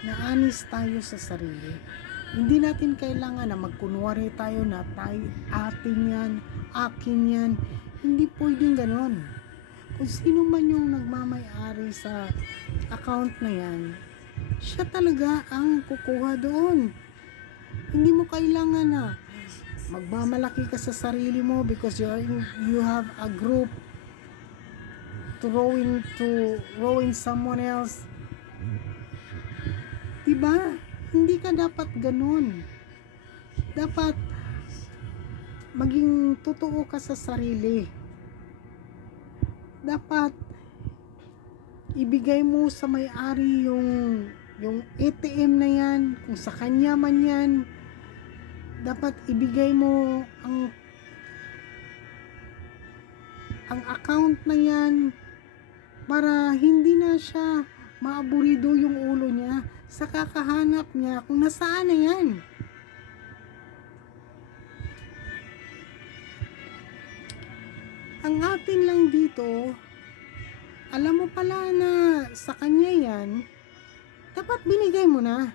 na honest tayo sa sarili. Hindi natin kailangan na magkunwari tayo na tayo, atin yan, akin yan. Hindi pwedeng ganon. Kung sino man yung nagmamay-ari sa account na yan, siya talaga ang kukuha doon. Hindi mo kailangan na magmamalaki ka sa sarili mo because you have a group to rowing someone else. Diba? Hindi ka dapat ganun. Dapat maging totoo ka sa sarili. Dapat ibigay mo sa may-ari yung ATM na yan, kung sa kanya man yan. Dapat ibigay mo ang account na yan para hindi na siya maaburido yung ulo niya sa kakahanap niya kung nasaan na yan. Ang atin lang dito, alam mo pala na sa kanya yan, dapat binigay mo na.